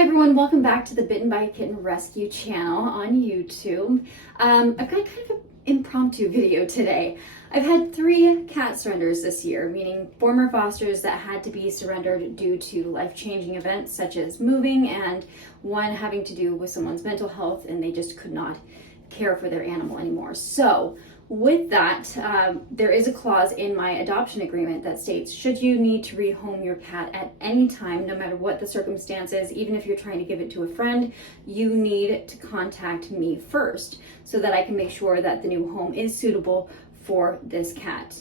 Hi everyone, welcome back to the Bitten by a Kitten Rescue channel on YouTube. I've got kind of an impromptu video today. I've had 3 cat surrenders this year, meaning former fosters that had to be surrendered due to life-changing events such as moving and one having to do with someone's mental health and they just could not care for their animal anymore. So with that, there is a clause in my adoption agreement that states, should you need to rehome your cat at any time, no matter what the circumstances, even if you're trying to give it to a friend, you need to contact me first so that I can make sure that the new home is suitable for this cat.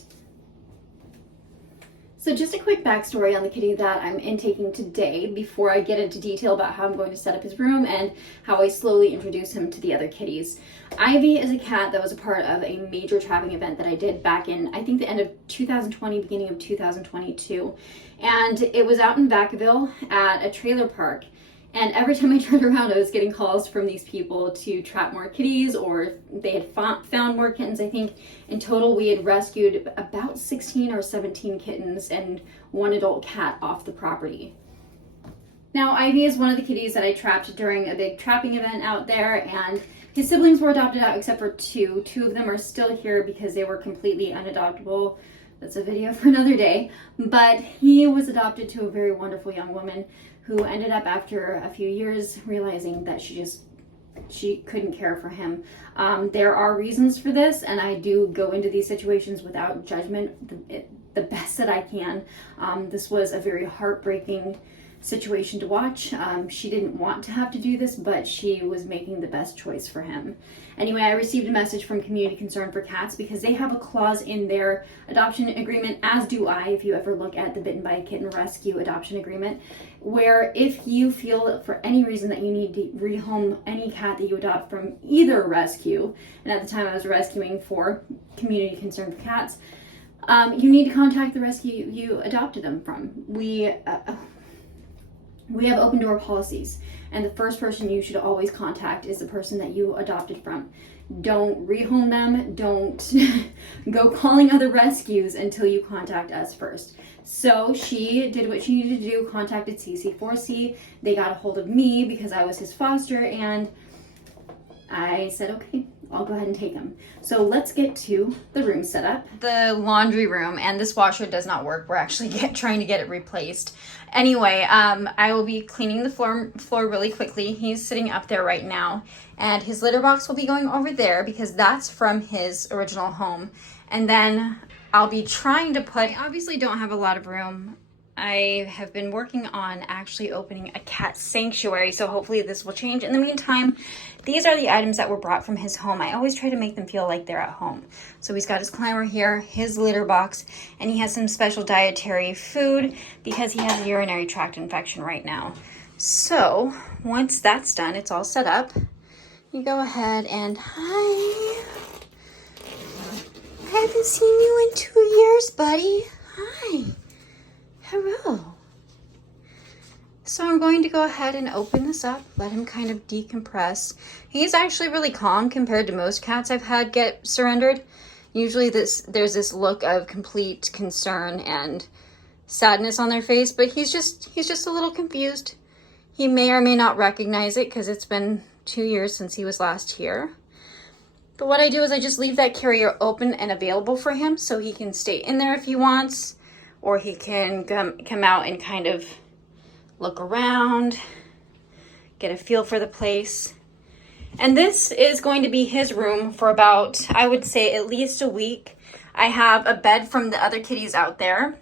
So just a quick backstory on the kitty that I'm intaking today before I get into detail about how I'm going to set up his room and how I slowly introduce him to the other kitties. Ivy is a cat that was a part of a major trapping event that I did back in, I think, the end of 2020, beginning of 2022. And it was out in Vacaville at a trailer park. And every time I turned around, I was getting calls from these people to trap more kitties, or they had found more kittens. I think in total we had rescued about 16 or 17 kittens and 1 adult cat off the property. Now, Ivy is one of the kitties that I trapped during a big trapping event out there, and his siblings were adopted out except for 2. 2 of them are still here because they were completely unadoptable. That's a video for another day. But he was adopted to a very wonderful young woman who ended up, after a few years, realizing that she couldn't care for him. There are reasons for this, and I do go into these situations without judgment the best that I can. This was a very heartbreaking situation to watch. She didn't want to have to do this, but she was making the best choice for him. Anyway, I received a message from Community Concern for Cats because they have a clause in their adoption agreement, as do I, if you ever look at the Bitten by a Kitten Rescue adoption agreement, where if you feel for any reason that you need to rehome any cat that you adopt from either rescue, and at the time I was rescuing for Community Concern for Cats, you need to contact the rescue you adopted them from. We have open door policies, and the first person you should always contact is the person that you adopted from. Don't rehome them. Don't go calling other rescues until you contact us first. So she did what she needed to do, contacted CC4C. They got a hold of me because I was his foster, and I said, okay, I'll go ahead and take him. So let's get to the room setup. The laundry room, and this washer does not work. We're actually trying to get it replaced. Anyway, I will be cleaning the floor really quickly. He's sitting up there right now, and his litter box will be going over there because that's from his original home. And then I'll be trying to put, I obviously don't have a lot of room. I have been working on actually opening a cat sanctuary, so hopefully this will change. In the meantime, these are the items that were brought from his home. I always try to make them feel like they're at home. So he's got his climber here, his litter box, and he has some special dietary food because he has a urinary tract infection right now. So once that's done, it's all set up. You go ahead and, hi. I haven't seen you in 2 years, buddy. Hi. Hello. So I'm going to go ahead and open this up, let him kind of decompress. He's actually really calm compared to most cats I've had get surrendered. Usually there's this look of complete concern and sadness on their face, but he's just a little confused. He may or may not recognize it because it's been 2 years since he was last here. But what I do is I just leave that carrier open and available for him so he can stay in there if he wants, or he can come out and kind of look around, get a feel for the place. And this is going to be his room for about, I would say, at least a week. I have a bed from the other kitties out there.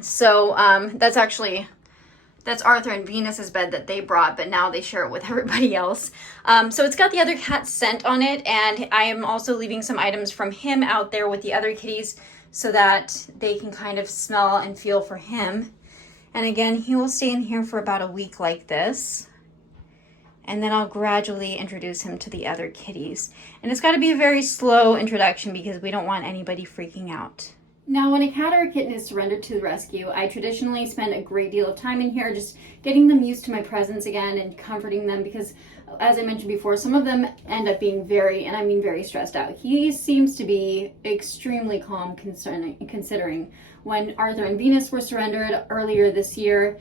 So that's Arthur and Venus's bed that they brought, but now they share it with everybody else. So it's got the other cat's scent on it, and I am also leaving some items from him out there with the other kitties so that they can kind of smell and feel for him. And again, he will stay in here for about a week like this. And then I'll gradually introduce him to the other kitties. And it's got to be a very slow introduction because we don't want anybody freaking out. Now, when a cat or a kitten is surrendered to the rescue, I traditionally spend a great deal of time in here just getting them used to my presence again and comforting them because, as I mentioned before, some of them end up being very, and I mean very, stressed out. He seems to be extremely calm considering when Arthur and Venus were surrendered earlier this year.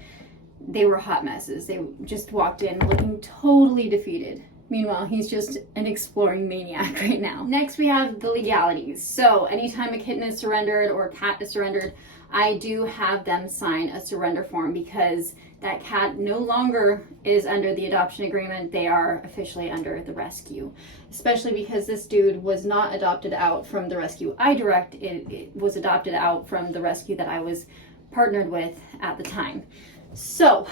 they were hot messes. They just walked in looking totally defeated. Meanwhile, he's just an exploring maniac right now. Next, we have the legalities. So anytime a kitten is surrendered or a cat is surrendered, I do have them sign a surrender form because that cat no longer is under the adoption agreement. They are officially under the rescue, especially because this dude was not adopted out from the rescue I direct. It was adopted out from the rescue that I was partnered with at the time. So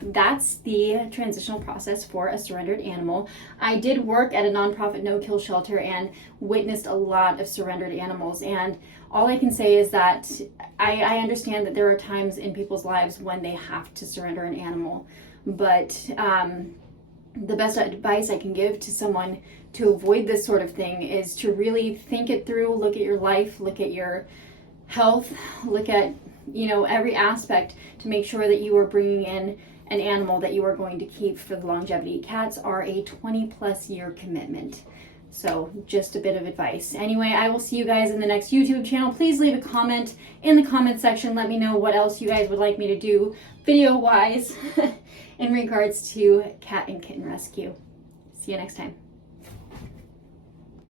that's the transitional process for a surrendered animal. I did work at a nonprofit no-kill shelter and witnessed a lot of surrendered animals, and all I can say is that I understand that there are times in people's lives when they have to surrender an animal, but the best advice I can give to someone to avoid this sort of thing is to really think it through, look at your life, look at your health, look at, you know, every aspect to make sure that you are bringing in an animal that you are going to keep for the longevity. Cats are a 20+ year commitment. So just a bit of advice. Anyway, I will see you guys in the next YouTube channel. Please leave a comment in the comment section. Let me know what else you guys would like me to do video-wise in regards to cat and kitten rescue. See you next time.